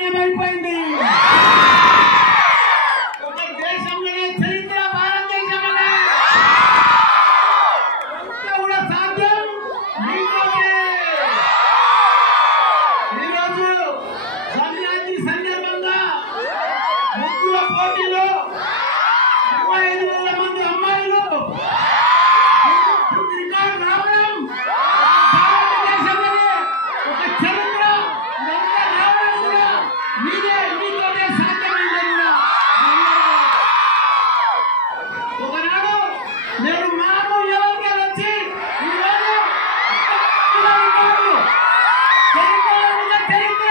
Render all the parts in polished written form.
శూన్యమైపోయింది. ఒక దేశంలోనే చరిత్ర భారతదేశంలోనే కూడా సాధ్యం మీతోనే. ఈరోజు సంక్రాంతి సందర్భంగా ముగ్గుల పోటీలో 35,000 మంది అమ్మాయిలు రికార్డు రావడం భారతదేశంలోనే ఒక చరిత్ర రావడం కూడా మీతోనే సాధ్యమైందని ఒకనాడు నేను మామూలు ఎవరికి వచ్చి ఈరోజు చరిత్ర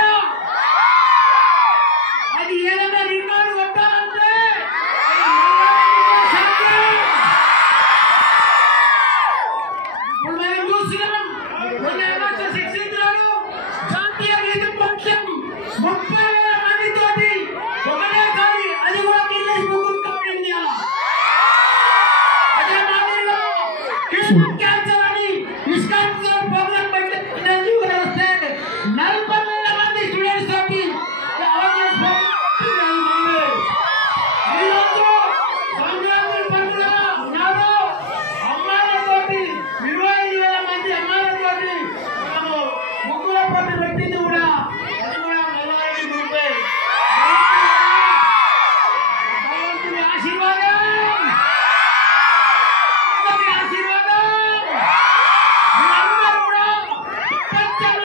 అది ఏదైనా రికార్డు కొట్టాలంటే ఇప్పుడు మనం చూస్తున్నాం. శిక్షించారు జాతీయ గీతం పక్షం 30,000 మందితోటి ఒకటేసారి, అది కూడా గిన్నెస్ బుక్ ఆఫ్ ఇండియా. అదే మాదిరిగా క్యాన్సర్ అని ఇస్కాన్